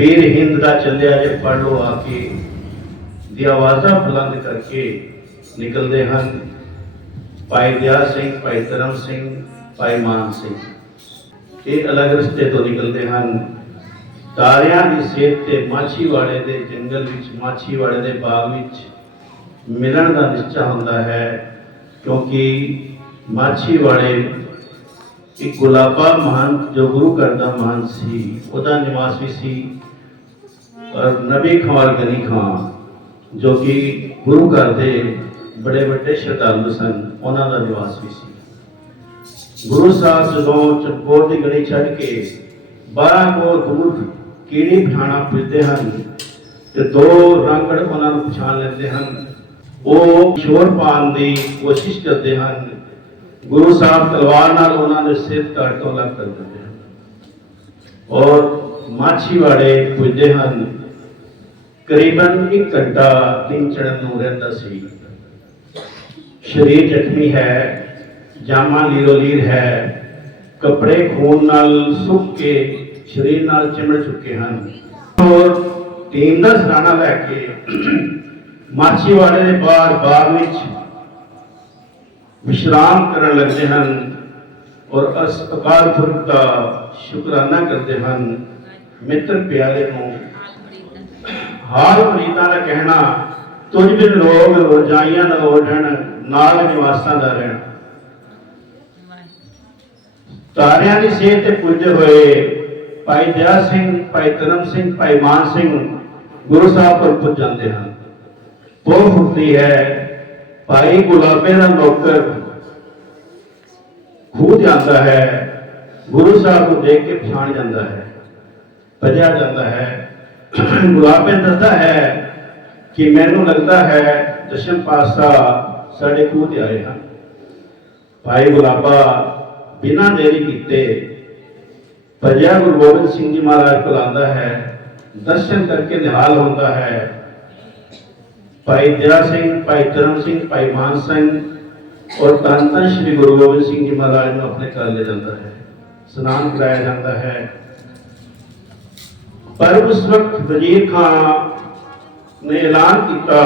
ਪੀਰ ਹਿੰਦ ਦਾ ਚੱਲਿਆ ਜੇ ਪੜ ਲੋ ਆ ਕੇ, ਦੀ ਆਵਾਜ਼ਾਂ ਬੁਲੰਦ ਕਰਕੇ ਨਿਕਲਦੇ ਹਨ। ਭਾਈ ਦਿਆ ਸਿੰਘ, ਭਾਈ ਧਰਮ ਸਿੰਘ, ਭਾਈ ਮਾਨ ਸਿੰਘ। ਇਹ ਅਲੱਗ ਰਸਤੇ ਤੋਂ ਨਿਕਲਦੇ ਹਨ। ਤਾਰਿਆਂ ਦੀ ਸੇਧ ਤੇ ਮਾਛੀਵਾੜੇ ਦੇ ਜੰਗਲ ਵਿੱਚ, ਮਾਛੀਵਾੜੇ ਦੇ ਬਾਗ ਵਿੱਚ ਮਿਲਣ ਦਾ ਨਿਸ਼ਚਾ ਹੁੰਦਾ ਹੈ, ਕਿਉਂਕਿ ਮਾਛੀਵਾੜੇ ਇੱਕ ਗੁਲਾਬਾ ਮਹੰਤ ਜੋ ਗੁਰੂ ਘਰ ਦਾ ਮਹੰਤ ਸੀ, ਉਹਦਾ ਨਿਵਾਸੀ ਸੀ ਔਰ ਨਬੀ ਖਾਨ ਗਨੀ ਖਾਨ ਜੋ ਕਿ ਗੁਰੂ ਘਰ ਦੇ ਬੜੇ ਵੱਡੇ ਸ਼ਰਧਾਲੂ ਸਨ, ਉਹਨਾਂ ਦਾ ਨਿਵਾਸ ਵੀ ਸੀ। ਗੁਰੂ ਸਾਹਿਬ ਜਦੋਂ ਚਮਕੌਰ ਦੀ ਗਲੀ ਛੱਡ ਕੇ 12 ਕੋਲ ਦੂਰ ਕੀੜੀ ਪਠਾਣਾ ਪੁੱਜਦੇ ਹਨ ਤੇ ਦੋ ਰੰਗੜ ਉਹਨਾਂ ਨੂੰ ਪਛਾਣ ਲੈਂਦੇ ਹਨ, ਉਹ ਸ਼ੋਰ ਪਾਉਣ ਦੀ ਕੋਸ਼ਿਸ਼ ਕਰਦੇ ਹਨ। ਗੁਰੂ ਸਾਹਿਬ ਤਲਵਾਰ ਨਾਲ ਉਹਨਾਂ ਦੇ ਸਿਰ ਧੜ ਤੋਂ ਅਲੱਗ ਕਰ ਦਿੰਦੇ ਹਨ। ਔਰ ਮਾਛੀਵਾੜੇ ਪੁੱਜਦੇ ਹਨ। ਕਰੀਬਨ 1 ਘੰਟਾ ਦਿਨ ਚੜਨ ਨੂੰ ਰਹਿੰਦਾ ਸੀ। ਸਰੀਰ ਜ਼ਖਮੀ ਹੈ, ਜਾਮਾ ਲੀਰੋ ਲੀਰ ਹੈ, ਕੱਪੜੇ ਖੂਨ ਨਾਲ ਸੁੱਕ ਕੇ ਸਰੀਰ ਨਾਲ ਚਿਮੜ ਚੁੱਕੇ ਹਨ। ਔਰ ਟੀਮ ਦਾ ਸਰਾਣਾ ਲੈ ਕੇ ਮਾਛੀਵਾੜੇ ਦੇ ਬਾਹਰ ਬਾਗ ਵਿੱਚ ਵਿਸ਼ਰਾਮ ਕਰਨ ਲੱਗਦੇ ਹਨ ਔਰ ਅਸ ਅਕਾਲ ਪੁਰਖ ਦਾ ਸ਼ੁਕਰਾਨਾ ਕਰਦੇ ਹਨ। ਮਿੱਤਰ ਪਿਆਰੇ ਨੂੰ ਹਾਲ ਮਰੀਦਾਂ ਦਾ ਕਹਿਣਾ ਤੁਝ ਬਿਨ ਲੋਗ ਰਜਾਈਆਂ ਦਾ ਓਢਣ ਨਾਲ ਨਿਵਾਸਾਂ ਦਾ ਰਹਿਣਾ। ਤਾਰਿਆਂ ਦੀ ਸੇਧ ਤੇ ਪੁੱਜੇ ਹੋਏ, ਭਾਈ ਦਇਆ ਸਿੰਘ, ਭਾਈ ਧਰਮ ਸਿੰਘ, ਭਾਈ ਮਾਨ ਸਿੰਘ ਗੁਰੂ ਸਾਹਿਬ ਕੋਲ ਪੁੱਜ ਜਾਂਦੇ ਹਨ। ਉਹ ਫੁੱਟਦੀ ਹੈ ਭਾਈ ਗੁਲਾਬੇ ਦਾ ਨੌਕਰ। ਖੂਹ ਜਾਂਦਾ ਹੈ, ਗੁਰੂ ਸਾਹਿਬ ਨੂੰ ਦੇਖ ਕੇ ਪਛਾਣ ਜਾਂਦਾ ਹੈ, ਭਜਿਆ ਜਾਂਦਾ ਹੈ। ਗੁਲਾਬੇ ਦੱਸਦਾ ਹੈ ਕਿ ਮੈਨੂੰ ਲੱਗਦਾ ਹੈ ਦਸ਼ਮ ਪਾਤਸ਼ਾਹ ਸਾਡੇ ਖੂਹ ਤੇ ਆਏ ਹਨ। ਭਾਈ ਗੁਲਾਬਾ ਬਿਨਾਂ ਦੇਰੀ ਕੀਤੇ ਭਜਿਆ ਗੁਰੂ ਗੋਬਿੰਦ ਸਿੰਘ ਜੀ ਮਹਾਰਾਜ ਕੋਲ ਆਉਂਦਾ ਹੈ, ਦਰਸ਼ਨ ਕਰਕੇ ਨਿਹਾਲ ਹੁੰਦਾ ਹੈ। ਭਾਈ ਦਇਆ ਸਿੰਘ, ਭਾਈ ਧਰਮ ਸਿੰਘ, ਭਾਈ ਮਾਨ ਸਿੰਘ ਔਰ ਧੰਨ ਧੰਨ ਸ਼੍ਰੀ ਗੁਰੂ ਗੋਬਿੰਦ ਸਿੰਘ ਜੀ ਮਹਾਰਾਜ ਨੂੰ ਆਪਣੇ ਘਰ ਲੈ ਜਾਂਦਾ ਹੈ। ਸਨਾਨ ਕਰਾਇਆ ਜਾਂਦਾ ਹੈ। ਪਰ ਉਸ ਵਕਤ ਵਜ਼ੀਰ ਖਾਨ ਨੇ ਐਲਾਨ ਕੀਤਾ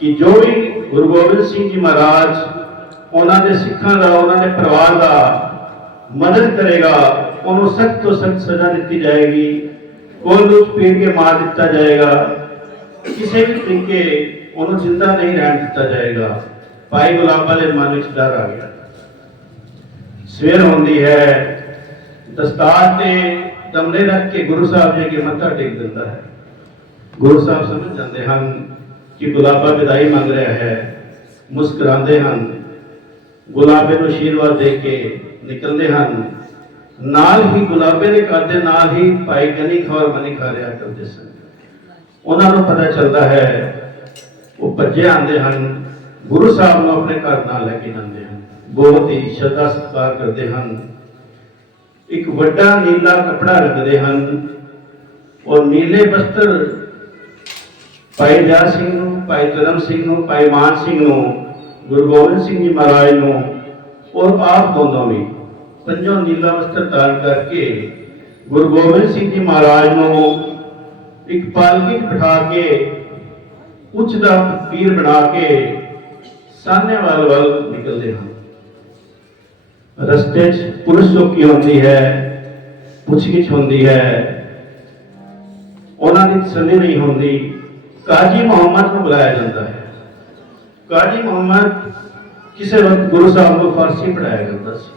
ਕਿ ਜੋ ਵੀ ਗੁਰੂ ਗੋਬਿੰਦ ਸਿੰਘ ਜੀ ਮਹਾਰਾਜ, ਉਹਨਾਂ ਦੇ ਸਿੱਖਾਂ ਦਾ, ਉਹਨਾਂ ਦੇ ਪਰਿਵਾਰ ਦਾ ਮਦਦ ਕਰੇਗਾ, ਉਹਨੂੰ ਸਖਤ ਤੋਂ ਸਖਤ ਸਜ਼ਾ ਦਿੱਤੀ ਜਾਏਗੀ ਕੋਲ ਨੂੰ ਪੀੜ ਕੇ ਮਾਰ ਦਿੱਤਾ ਜਾਏਗਾ, ਕਿਸੇ ਵੀ ਤਰੀਕੇ ਉਹਨੂੰ ਜ਼ਿੰਦਾ ਨਹੀਂ ਰਹਿਣ ਦਿੱਤਾ ਜਾਏਗਾ। ਭਾਈ ਗੁਲਾਬਾ ਦੇ ਮਨ ਵਿੱਚ ਡਰ ਆ ਗਿਆ। ਸਵੇਰ ਹੁੰਦੀ ਹੈ, ਦਸਤਾਰ ਤੇ ਦਮਲੇ ਰੱਖ ਕੇ ਗੁਰੂ ਸਾਹਿਬ ਜੀ ਕੇ ਮੱਥਾ ਟੇਕ ਦਿੰਦਾ ਹੈ। ਗੁਰੂ ਸਾਹਿਬ ਸਮਝ ਜਾਂਦੇ ਹਨ ਕਿ ਗੁਲਾਬਾ ਵਿਦਾਈ ਮੰਗ ਰਿਹਾ ਹੈ। ਮੁਸਕਰਾਉਂਦੇ ਹਨ। ਗੁਲਾਬੇ ਨੂੰ ਆਸ਼ੀਰਵਾਦ ਦੇ ਕੇ ਨਿਕਲਦੇ ਹਨ। ਨਾਲ ਹੀ ਗੁਲਾਬੇ ਦੇ ਘਰ ਦੇ ਨਾਲ ਹੀ ਭਾਈ ਗਨੀ ਖੌਰ ਮਨੀ ਖਾ ਰਿਹਾ ਕਰਦੇ ਸਨ। ਉਹਨਾਂ ਨੂੰ ਪਤਾ ਚੱਲਦਾ ਹੈ, ਉਹ ਭੱਜੇ ਆਉਂਦੇ ਹਨ। ਗੁਰੂ ਸਾਹਿਬ ਨੂੰ ਆਪਣੇ ਘਰ ਨਾਲ ਲੈ ਕੇ ਜਾਂਦੇ ਹਨ। ਬਹੁਤ ਹੀ ਸ਼ਰਧਾ ਸਤਿਕਾਰ ਕਰਦੇ ਹਨ। ਇੱਕ ਵੱਡਾ ਨੀਲਾ ਕਪੜਾ ਰੱਖਦੇ ਹਨ। ਔਰ ਨੀਲੇ ਬਸਤਰ ਭਾਈ ਜਾ ਸਿੰਘ ਨੂੰ, ਭਾਈ ਧਰਮ ਸਿੰਘ ਨੂੰ, ਭਾਈ ਮਾਨ ਸਿੰਘ ਨੂੰ, ਗੁਰੂ ਗੋਬਿੰਦ ਸਿੰਘ ਜੀ ਮਹਾਰਾਜ ਨੂੰ ਔਰ ਆਪ ਦੋਨੋਂ ਵੀ ਪੰਜੋਂ ਨੀਲਾ ਵਸਤਰ ਧਾਰਨ ਕਰਕੇ ਗੁਰੂ ਗੋਬਿੰਦ ਸਿੰਘ ਜੀ ਮਹਾਰਾਜ ਨੂੰ ਇੱਕ ਪਾਲਕੀ ਬਿਠਾ ਕੇ, ਉੱਚ ਦਾ ਪੀਰ ਬਣਾ ਕੇ ਸਾਹਨੇਵਾਲ ਵੱਲ ਨਿਕਲਦੇ ਹਨ। ਰਸਤੇ 'ਚ ਪੁਲਿਸ ਚੌਕੀ ਹੁੰਦੀ ਹੈ ਪੁੱਛਗਿੱਛ ਹੁੰਦੀ ਹੈ ਉਹਨਾਂ ਦੀ ਤਸੱਲੀ ਨਹੀਂ ਹੁੰਦੀ ਕਾਜੀ ਮੁਹੰਮਦ ਨੂੰ ਬੁਲਾਇਆ ਜਾਂਦਾ ਹੈ ਕਾਜੀ ਮੁਹੰਮਦ ਕਿਸੇ ਵਕਤ ਗੁਰੂ ਸਾਹਿਬ ਨੂੰ ਫਾਰਸੀ ਪੜਾਇਆ ਕਰਦਾ ਸੀ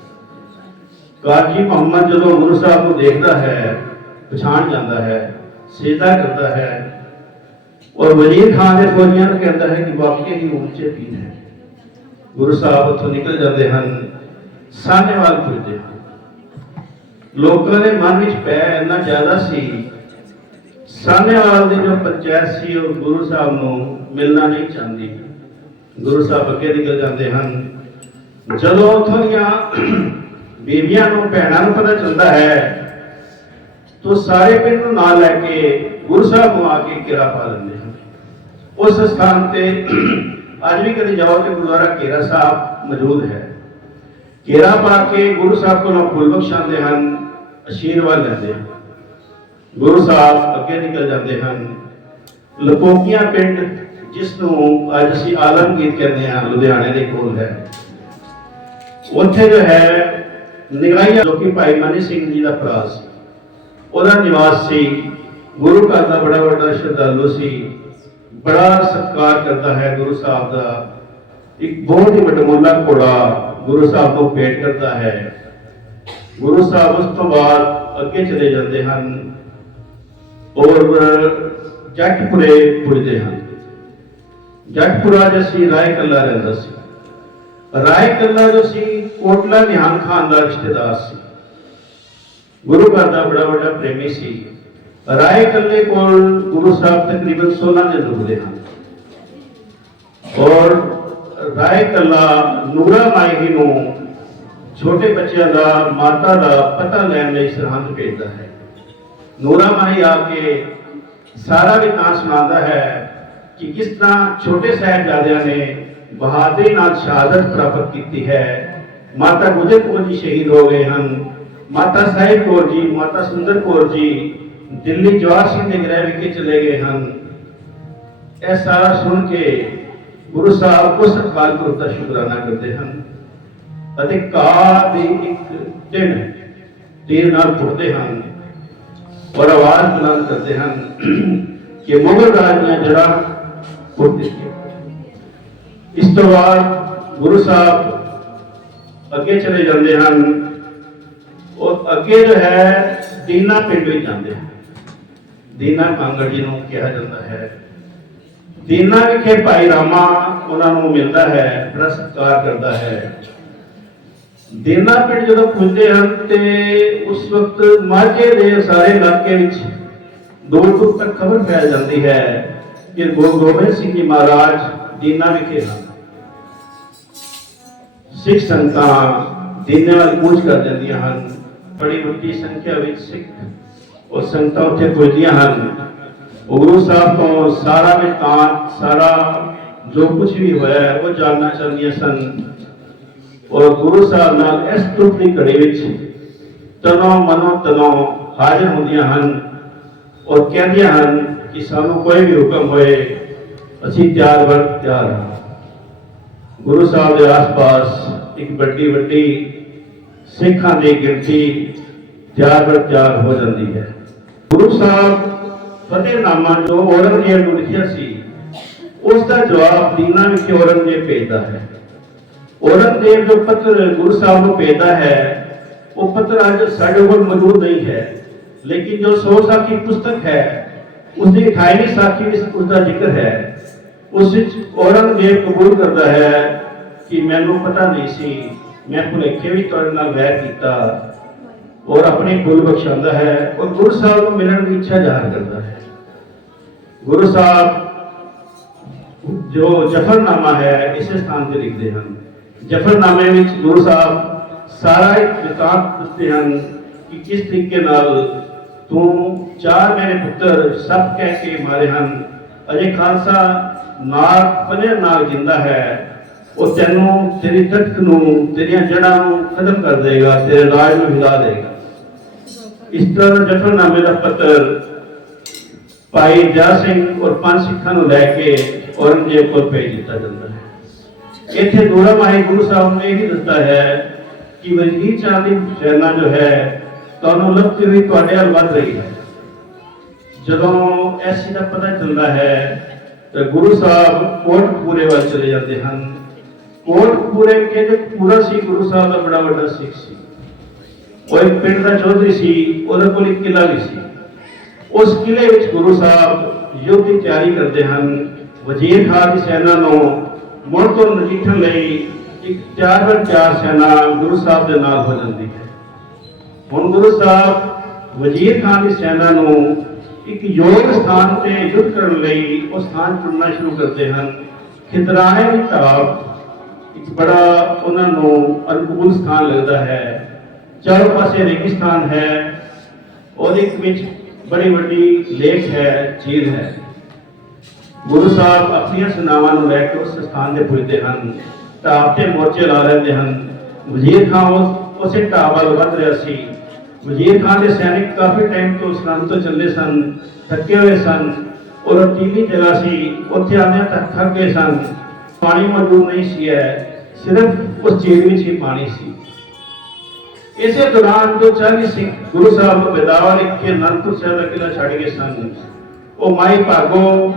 ਕਾਜੀ ਮੁਹੰਮਦ ਜਦੋਂ ਗੁਰੂ ਸਾਹਿਬ ਨੂੰ ਦੇਖਦਾ ਹੈ ਪਛਾਣ ਜਾਂਦਾ ਹੈ ਸਜਦਾ ਕਰਦਾ ਹੈ ਔਰ ਵਜ਼ੀਰ ਖਾਨ ਦੇ ਫੌਜੀਆਂ ਨੂੰ ਕਹਿੰਦਾ ਹੈ ਕਿ ਵਾਕਈ ਹੀ ਉੱਚੇ ਪੀਰ ਹੈ ਗੁਰੂ ਸਾਹਿਬ ਉੱਥੋਂ ਨਿਕਲ ਜਾਂਦੇ ਹਨ ਸਾਹਨੇਵਾਲ ਪੁੱਜਦੇ ਹਨ ਲੋਕਾਂ ਦੇ ਮਨ ਵਿੱਚ ਪੈ ਇੰਨਾ ਜ਼ਿਆਦਾ ਸੀ। ਸਾਹਨੇਵਾਲ ਦੀ ਜੋ ਪੰਚਾਇਤ ਸੀ, ਉਹ ਗੁਰੂ ਸਾਹਿਬ ਨੂੰ ਮਿਲਣਾ ਨਹੀਂ ਚਾਹੁੰਦੀ। ਗੁਰੂ ਸਾਹਿਬ ਅੱਗੇ ਨਿਕਲ ਜਾਂਦੇ ਹਨ, ਜਦੋਂ ਉੱਥੋਂ ਦੀਆਂ ਬੀਬੀਆਂ ਨੂੰ, ਭੈਣਾਂ ਨੂੰ ਪਤਾ ਚੱਲਦਾ ਹੈ, ਤੋ ਸਾਰੇ ਪਿੰਡ ਨੂੰ ਨਾਲ ਲੈ ਕੇ ਗੁਰੂ ਸਾਹਿਬ ਨੂੰ ਆ ਕੇ ਕਿਰਾ ਪਾ ਲੈਂਦੇ ਹਨ। ਉਸ ਸਥਾਨ ਤੇ ਅੱਜ ਵੀ ਕਦੇ ਜਾਓ ਤੇ ਗੁਰਦੁਆਰਾ ਕੇਰਾ ਸਾਹਿਬ ਮੌਜੂਦ ਹੈ। ਕੇਰਾ ਪਾ ਕੇ ਗੁਰੂ ਸਾਹਿਬ ਕੋਲੋਂ ਫੁੱਲ ਬਖਸ਼ਾਉਂਦੇ ਹਨ? ਅਸ਼ੀਰਵਾਦ ਲੈਂਦੇ ਹਨ। ਗੁਰੂ ਸਾਹਿਬ ਅੱਗੇ ਨਿਕਲ ਜਾਂਦੇ ਹਨ। ਲਪੋਕੀਆਂ ਪਿੰਡ, ਜਿਸ ਨੂੰ ਅੱਜ ਅਸੀਂ ਆਲਮਗੀਰ ਕਹਿੰਦੇ ਹਾਂ, ਲੁਧਿਆਣੇ ਦੇ ਕੋਲ ਹੈ। ਉੱਥੇ ਜੋ ਹੈ ਨਿਗਾਹੀਆਂ ਲੋਕੀ ਭਾਈ ਮਨੀ ਸਿੰਘ ਜੀ ਦਾ ਭਰਾ ਸੀ। ਉਹਦਾ ਨਿਵਾਸ ਸੀ, ਗੁਰੂ ਘਰ ਦਾ ਬੜਾ ਵੱਡਾ ਸ਼ਰਧਾਲੂ ਸੀ। ਬੜਾ ਸਤਿਕਾਰ ਕਰਦਾ ਹੈ ਗੁਰੂ ਸਾਹਿਬ ਦਾ। ਇੱਕ ਬਹੁਤ ਹੀ ਵੱਡਮੁੱਲਾ ਘੋੜਾ ਗੁਰੂ ਸਾਹਿਬ ਨੂੰ ਭੇਟ ਕਰਦਾ ਹੈ। ਗੁਰੂ ਸਾਹਿਬ ਉਸ ਤੋਂ ਬਾਅਦ ਅੱਗੇ ਚਲੇ ਜਾਂਦੇ ਹਨ ਔਰ ਜੱਟਪੁਰੇ ਪੁੱਜਦੇ ਹਨ। ਜੱਟਪੁਰਾ ਜੋ ਰਾਏ ਕੱਲਾ ਰਹਿੰਦਾ ਸੀ। ਰਾਏ ਕੱਲਾ ਜੋ ਸੀ, ਕੋਟਲਾ ਨਿਹੰਗ ਖਾਨ ਦਾ ਰਿਸ਼ਤੇਦਾਰ ਸੀ। ਗੁਰੂ ਘਰ ਦਾ ਬੜਾ ਵੱਡਾ ਪ੍ਰੇਮੀ ਸੀ। ਰਾਏ ਕੱਲੇ ਕੋਲ ਗੁਰੂ ਸਾਹਿਬ ਤਕਰੀਬਨ 16 ਦਿਨ ਰੁਕਦੇ ਹਨ। ਔਰ ਰਾਏ ਕੱਲਾ ਨੂਰਾ ਮਾਈ ਨੂੰ ਛੋਟੇ ਬੱਚਿਆਂ ਦਾ, ਮਾਤਾ ਦਾ ਪਤਾ ਲੈਣ ਲਈ ਸਰਹੰਦ ਭੇਜਦਾ ਹੈ। ਨੂਰਾ ਮਾਈ ਆ ਕੇ ਸਾਰਾ ਵਿਕਾਸ ਸੁਣਾਉਂਦਾ ਹੈ ਕਿ ਕਿਸ ਤਰ੍ਹਾਂ ਛੋਟੇ ਸਾਹਿਬਜ਼ਾਦਿਆਂ ਨੇ ਬਹਾਦਰੀ ਨਾਲ ਸ਼ਹਾਦਤ ਪ੍ਰਾਪਤ ਕੀਤੀ ਹੈ। ਮਾਤਾ ਗੁਜਰ ਕੌਰ ਜੀ ਸ਼ਹੀਦ ਹੋ ਗਏ ਹਨ। ਮਾਤਾ ਸਾਹਿਬ ਕੌਰ ਜੀ, ਮਾਤਾ ਸੁੰਦਰ ਕੌਰ ਜੀ ਦਿੱਲੀ ਜਵਾਹਰ ਸਿੰਘ ਦੇ ਗ੍ਰਹਿ ਵਿਖੇ ਚਲੇ ਗਏ ਹਨ। ਇਹ ਸਾਰਾ ਸੁਣ ਕੇ ਗੁਰੂ ਸਾਹਿਬ ਉਸ ਅਕਾਲ ਪੁਰਖ ਦਾ ਸ਼ੁਕਰਾਨਾ ਕਰਦੇ ਹਨ ਅਤੇ ਕਾ ਦੇ ਇੱਕ ਦਿਨ ਤੀਰ ਨਾਲ ਫੁੱਟਦੇ ਹਨ ਔਰ ਆਵਾਜ਼ ਬੁਲੰਦ ਕਰਦੇ ਹਨ ਕਿ ਮੁਗਲ ਰਾਜ ਨੇ ਜੜਾ ਫੁੱਟ ਦਿੱਤੀ। ਇਸ ਤੋਂ ਬਾਅਦ ਗੁਰੂ ਸਾਹਿਬ ਅੱਗੇ ਚਲੇ ਜਾਂਦੇ ਹਨ। ਔਰ ਅੱਗੇ ਜੋ ਹੈ, ਦੀਨਾ ਪਿੰਡ ਵਿੱਚ ਜਾਂਦੇ ਹਨ। ਦੀਨਾ ਕਾਂਗੜ ਜੀ ਨੂੰ ਕਿਹਾ ਜਾਂਦਾ ਹੈ। ਦੀਨਾ ਵਿਖੇ ਭਾਈ ਰਾਮਾ ਉਹਨਾਂ ਨੂੰ ਮਿਲਦਾ ਹੈ ਬੜਾ ਸਤਿਕਾਰ ਕਰਦਾ ਹੈ। ਦੀਨਾ ਪਿੰਡ ਜਦੋਂ ਪੁੱਜਦੇ ਹਨ ਤੇ ਉਸ ਵਕਤ ਮਾਝੇ ਦੇ ਸਾਰੇ ਇਲਾਕੇ ਵਿੱਚ ਦੂਰ ਦੂਰ ਤੱਕ ਖਬਰ ਫੈਲ ਜਾਂਦੀ ਹੈ ਕਿ ਗੁਰੂ ਗੋਬਿੰਦ ਸਿੰਘ ਜੀ ਮਹਾਰਾਜ ਦੀਨਾ ਵਿਖੇ ਹਨ। ਸਿੱਖ ਸੰਗਤਾਂ ਦੀਨੇ ਵੱਲ ਕੂਚ ਕਰ ਜਾਂਦੀਆਂ ਹਨ। ਬੜੀ ਵੱਡੀ ਸੰਖਿਆ ਵਿੱਚ ਸਿੱਖ ਉਹ ਸੰਗਤਾਂ ਉੱਥੇ ਪੁੱਜਦੀਆਂ ਹਨ। ਉਹ ਗੁਰੂ ਸਾਹਿਬ ਤੋਂ ਸਾਰਾ ਵਿਤਾਨ ਸਾਰਾ ਜੋ ਕੁਝ ਵੀ ਹੋਇਆ ਹੈ, ਉਹ ਜਾਣਨਾ ਚਾਹੁੰਦੀਆਂ ਸਨ ਔਰ ਗੁਰੂ ਸਾਹਿਬ ਨਾਲ ਇਸ ਦੁੱਖ ਦੀ ਘੜੀ ਵਿੱਚ ਤਨੋ ਮਨੋ ਤਨੋ ਹਾਜ਼ਰ ਹੁੰਦੀਆਂ ਹਨ ਔਰ ਕਹਿੰਦੀਆਂ ਹਨ ਕਿ ਸਾਨੂੰ ਕੋਈ ਵੀ ਹੁਕਮ ਹੋਏ ਅਸੀਂ ਤਿਆਰ ਵਰ ਤਿਆਰ ਹਾਂ ਗੁਰੂ ਸਾਹਿਬ ਦੇ ਆਸ-ਪਾਸ ਇੱਕ ਵੱਡੀ ਵੱਡੀ ਸਿੱਖਾਂ ਦੀ ਗਿਣਤੀ ਤਿਆਰ ਬਰ ਤਿਆਰ ਹੋ ਜਾਂਦੀ ਹੈ ਗੁਰੂ ਸਾਹਿਬ ਫਤਿਹਨਾਮਾ ਜੋ ਔਰੰਗਜ਼ੇਬ ਨੂੰ ਲਿਖਿਆ ਸੀ, ਉਸ ਦਾ ਜਵਾਬ ਦੀਨਾ ਵਿਖੇ ਔਰੰਗਜ਼ੇਬ ਭੇਜਦਾ ਹੈ। ਔਰੰਗਜ਼ੇਬ ਜੋ ਪੱਤਰ ਗੁਰੂ ਸਾਹਿਬ ਨੂੰ ਭੇਜਦਾ ਹੈ, ਉਹ ਪੱਤਰ ਅੱਜ ਸਾਡੇ ਕੋਲ ਮੌਜੂਦ ਨਹੀਂ ਹੈ, ਲੇਕਿਨ ਜੋ ਸੌ ਸਾਖੀ ਪੁਸਤਕ ਹੈ ਉਸ ਦੀ 28ਵੀਂ ਸਾਖੀ ਵਿੱਚ ਉਸ ਦਾ ਜ਼ਿਕਰ ਹੈ। ਉਸ ਵਿੱਚ ਔਰੰਗਜ਼ੇਬ ਕਬੂਲ ਕਰਦਾ ਹੈ ਕਿ ਮੈਨੂੰ ਪਤਾ ਨਹੀਂ ਸੀ, ਮੈਂ ਭੁਲੇਖੇ ਵੀ ਤੁਹਾਡੇ ਨਾਲ ਵੈਰ ਕੀਤਾ। ਔਰ ਆਪਣੀ ਭੁੱਲ ਬਖਸ਼ਾਉਂਦਾ ਹੈ ਔਰ ਗੁਰੂ ਸਾਹਿਬ ਨੂੰ ਮਿਲਣ ਦੀ ਇੱਛਾ ਜ਼ਾਹਰ ਕਰਦਾ ਹੈ। ਗੁਰੂ ਸਾਹਿਬ ਜੋ ਜਫਰਨਾਮਾ ਹੈ, ਇਸੇ ਸਥਾਨ ਤੇ ਲਿਖਦੇ ਹਨ। ਜਫਰਨਾਮੇ ਵਿੱਚ ਗੁਰੂ ਸਾਹਿਬ ਸਾਰਾ ਇੱਕ ਵਿਤਾਂਤ ਦੱਸਦੇ ਹਨ ਕਿ ਕਿਸ ਤਰੀਕੇ ਨਾਲ ਤੂੰ ਚਾਰ ਮੇਰੇ ਪੁੱਤਰ ਸਭ ਕਹਿ ਕੇ ਮਾਰੇ ਹਨ। ਅਜੇ ਖਾਲਸਾ ਨਾਲ ਪਨੇ ਨਾਲ ਜਿੰਦਾ ਹੈ, ਉਹ ਤੈਨੂੰ, ਤੇਰੀ ਤਖਤ ਨੂੰ, ਤੇਰੀਆਂ ਜੜ੍ਹਾਂ ਨੂੰ ਖਤਮ ਕਰ ਦੇਗਾ ਤੇਰੇ ਰਾਜ ਨੂੰ ਹਿਲਾ ਦੇਗਾ ਇਸ ਤਰ੍ਹਾਂ ਜਫਰਨਾਮੇ ਦਾ ਪੱਤਰ ਭਾਈ ਜਾ ਸਿੰਘ ਔਰ ਪੰਜ ਸਿੱਖਾਂ ਨੂੰ ਲੈ ਕੇ ਔਰੰਗਜ਼ੇਬ ਕੋਲ ਭੇਜ ਦਿੱਤਾ ਜਾਂਦਾ ਹੈ। ਇੱਥੇ ਦੂਰਾ ਮਾਹੀ ਗੁਰੂ ਸਾਹਿਬ ਨੇ ਇਹ ਵੀ ਦੱਸਦਾ ਹੈ ਕਿ ਵਜੀਰ ਚਾਂਦੀ ਸੈਨਾ ਜੋ ਹੈ, ਤੁਹਾਨੂੰ ਲੱਭਦੀ ਹੋਈ ਤੁਹਾਡੇ ਵੱਲ ਵੱਧ ਰਹੀ ਹੈ। ਜਦੋਂ ਐਸੀ ਦਾ ਪਤਾ ਚੱਲਦਾ ਹੈ, ਤਾਂ ਗੁਰੂ ਸਾਹਿਬ ਕੋਟਪੂਰੇ ਵੱਲ ਚਲੇ ਜਾਂਦੇ ਹਨ। ਕੋਟਪੂਰੇ ਕਹਿੰਦੇ ਪੂਰਾ ਸੀ ਗੁਰੂ ਸਾਹਿਬ ਦਾ ਬੜਾ ਵੱਡਾ ਸਿੱਖ ਸੀ। ਉਹ ਇੱਕ ਪਿੰਡ ਦਾ ਚੌਧਰੀ ਸੀ, ਉਹਦੇ ਕੋਲ ਇੱਕ ਕਿਲਾ ਵੀ ਸੀ। ਉਸ ਕਿਲੇ ਵਿੱਚ ਗੁਰੂ ਸਾਹਿਬ ਯੁੱਧ ਦੀ ਤਿਆਰੀ ਕਰਦੇ ਹਨ। ਵਜ਼ੀਰ ਖਾਨ ਦੀ ਸੈਨਾ ਨੂੰ ਮੁੜ ਤੋਂ ਨਜਿੱਠਣ ਲਈ ਇੱਕ ਚਾਰ ਬਰ ਚਾਰ ਸੈਨਾ ਗੁਰੂ ਸਾਹਿਬ ਦੇ ਨਾਲ ਹੋ ਜਾਂਦੀ ਹੈ। ਹੁਣ ਗੁਰੂ ਸਾਹਿਬ ਵਜ਼ੀਰ ਖਾਨ ਦੀ ਸੈਨਾ ਨੂੰ ਇੱਕ ਯੋਗ ਸਥਾਨ ਤੇ ਯੁੱਧ ਕਰਨ ਲਈ ਉਹ ਸਥਾਨ ਚੁਣਨਾ ਸ਼ੁਰੂ ਕਰਦੇ ਹਨ। ਖਿਦਰਾਣੇ ਦੀ ਇੱਕ ਬੜਾ ਉਹਨਾਂ ਨੂੰ ਅਨੁਕੂਲ ਸਥਾਨ ਲੱਗਦਾ ਹੈ। ਚਾਰੋਂ ਪਾਸੇ ਰੇਗਿਸਤਾਨ ਹੈ। ਉਹਦੇ ਵਿੱਚ ਬੜੀ ਵੱਡੀ ਲੇਕ ਹੈ, ਝੀਲ ਹੈ। ਗੁਰੂ ਸਾਹਿਬ ਆਪਣੀਆਂ ਸਨਾਵਾਂ ਨੂੰ ਲੈ ਕੇ ਉਸ ਸਥਾਨ ਤੇ ਪੁੱਜਦੇ ਹਨ। ਢਾਬ ਤੇ ਮੋਰਚੇ ਲਾ ਲੈਂਦੇ ਹਨ। ਵਜ਼ੀਰ ਖਾਨ ਉਸ ਉਸੇ ਢਾਬ ਵੱਲ ਵੱਧ ਰਿਹਾ ਸੀ। ਵਜ਼ੀਰ ਖਾਨ ਦੇ ਸੈਨਿਕ ਕਾਫੀ ਟਾਈਮ ਤੋਂ ਸਰਹੰਦ ਤੋਂ ਚੱਲੇ ਸਨ, ਥੱਕੇ ਹੋਏ ਸਨ। ਔਰ ਟੀਵੀ ਜਗ੍ਹਾ ਸੀ। ਉੱਥੇ ਆਉਂਦਿਆਂ ਤੱਕ ਥੱਕ ਗਏ ਸਨ। ਪਾਣੀ ਮੌਜੂਦ ਨਹੀਂ ਸੀ ਹੈ। ਸਿਰਫ ਉਸ ਝੀਲ ਵਿੱਚ ਹੀ ਪਾਣੀ ਸੀ। ਇਸੇ ਦੌਰਾਨ ਜੋ ਚਾਲੀ ਸਿੰਘ ਗੁਰੂ ਸਾਹਿਬ ਨੂੰ ਬੇਦਾਵਾ ਲਿਖ ਕੇ ਅਨੰਦਪੁਰ ਸਾਹਿਬ ਦਾ ਕਿਲਾ ਛੱਡ ਗਏ ਸਨ ਉਹ ਮਾਈ ਭਾਗੋ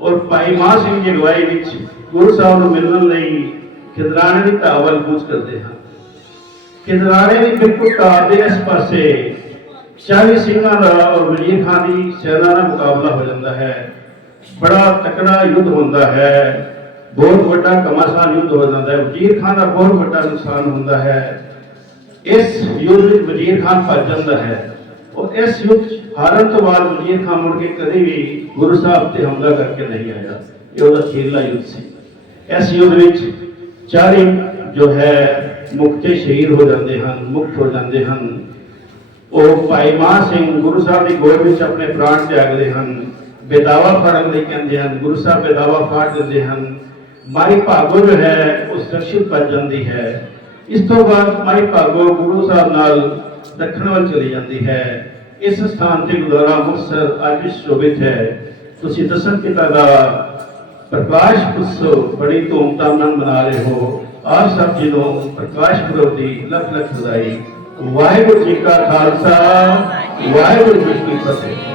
ਔਰ ਭਾਈ ਮਾਹ ਸਿੰਘ ਦੀ ਅਗਵਾਈ ਵਿੱਚ ਗੁਰੂ ਸਾਹਿਬ ਨੂੰ ਮਿਲਣ ਲਈ ਖਿਦਰਾਣੇ ਦੀ ਧਾਵਲ ਕੂਚ ਕਰਦੇ ਹਨ। ਖਿਦਰਾਣੇ ਦੀ ਬਿਲਕੁਲ ਧਾਰ ਦੇ ਇਸ ਪਾਸੇ 40 ਸਿੰਘਾਂ ਦਾ ਔਰ ਵਜ਼ੀਰ ਖਾਨ ਦੀ ਸੈਨਾ ਦਾ ਮੁਕਾਬਲਾ ਹੋ ਜਾਂਦਾ ਹੈ। ਬੜਾ ਤਕੜਾ ਯੁੱਧ ਹੁੰਦਾ ਹੈ। ਬਹੁਤ ਵੱਡਾ ਕਮਾਸਾਨ ਯੁੱਧ ਹੋ ਜਾਂਦਾ ਹੈ। ਵਜ਼ੀਰ ਖਾਨ ਦਾ ਬਹੁਤ ਵੱਡਾ ਨੁਕਸਾਨ ਹੁੰਦਾ ਹੈ। ਇਸ ਯੁੱਧ ਵਿੱਚ ਵਜ਼ੀਰ ਖਾਨ ਭੱਜ ਜਾਂਦਾ ਹੈ। ਉਹ ਇਸ ਯੁੱਧ ਹਾਰਨ ਤੋਂ ਬਾਅਦ ਵਜ਼ੀਰ ਖਾਨ ਮੁੜ ਕੇ ਕਦੇ ਵੀ ਗੁਰੂ ਸਾਹਿਬ ਤੇ ਹਮਲਾ ਕਰਕੇ ਨਹੀਂ ਆਇਆ। ਇਹ ਉਹਦਾ ਅਖੀਰਲਾ ਯੁੱਧ ਸੀ। ਇਸ ਯੁੱਧ ਵਿੱਚ ਚਾਰੇ ਜੋ ਹੈ ਮੁਕਤੇ ਸ਼ਹੀਦ ਹੋ ਜਾਂਦੇ ਹਨ, ਮੁਕਤ ਹੋ ਜਾਂਦੇ ਹਨ। ਉਹ ਭਾਈ ਮਾਹ ਸਿੰਘ ਗੁਰੂ ਸਾਹਿਬ ਦੀ ਗੋਦ ਵਿੱਚ ਆਪਣੇ ਪ੍ਰਾਣ ਤਿਆਗਦੇ ਹਨ। ਬੇਦਾਵਾ ਫੜਨ ਲਈ ਕਹਿੰਦੇ ਹਨ। ਗੁਰੂ ਸਾਹਿਬ ਬੇਦਾਵਾ ਫਾੜ ਦਿੰਦੇ ਹਨ। ਮਾਈ ਭਾਗੋ ਜੋ ਹੈ, ਉਹ ਸੁਰੱਖਿਅਤ ਬਣ ਜਾਂਦੀ ਹੈ। ਇਸ ਤੋਂ ਬਾਅਦ ਮਾਈ ਭਾਗੋ ਗੁਰੂ ਸਾਹਿਬ ਨਾਲ ਦੱਖਣ ਵੱਲ ਚਲੀ ਜਾਂਦੀ ਹੈ। ਇਸ ਸਥਾਨ ਤੇ ਗੁਰਦੁਆਰਾ ਮੁਕਤਸਰ ਅੱਜ ਵੀ ਸ਼ੋਭਿਤ ਹੈ। ਤੁਸੀਂ ਦਸਮ ਪਿਤਾ ਦਾ ਪ੍ਰਕਾਸ਼ ਉਤਸਵ ਬੜੀ ਧੂਮਧਾਮ ਨਾਲ ਮਨਾ ਰਹੇ ਹੋ। ਆਪ ਸਭ ਜੀ ਨੂੰ ਪ੍ਰਕਾਸ਼ ਪੁਰਬ ਦੀ ਲੱਖ ਲੱਖ ਵਧਾਈ। ਵਾਹਿਗੁਰੂ ਜੀ ਕਾ ਖਾਲਸਾ, ਵਾਹਿਗੁਰੂ ਜੀ ਕੀ ਫਤਿਹ।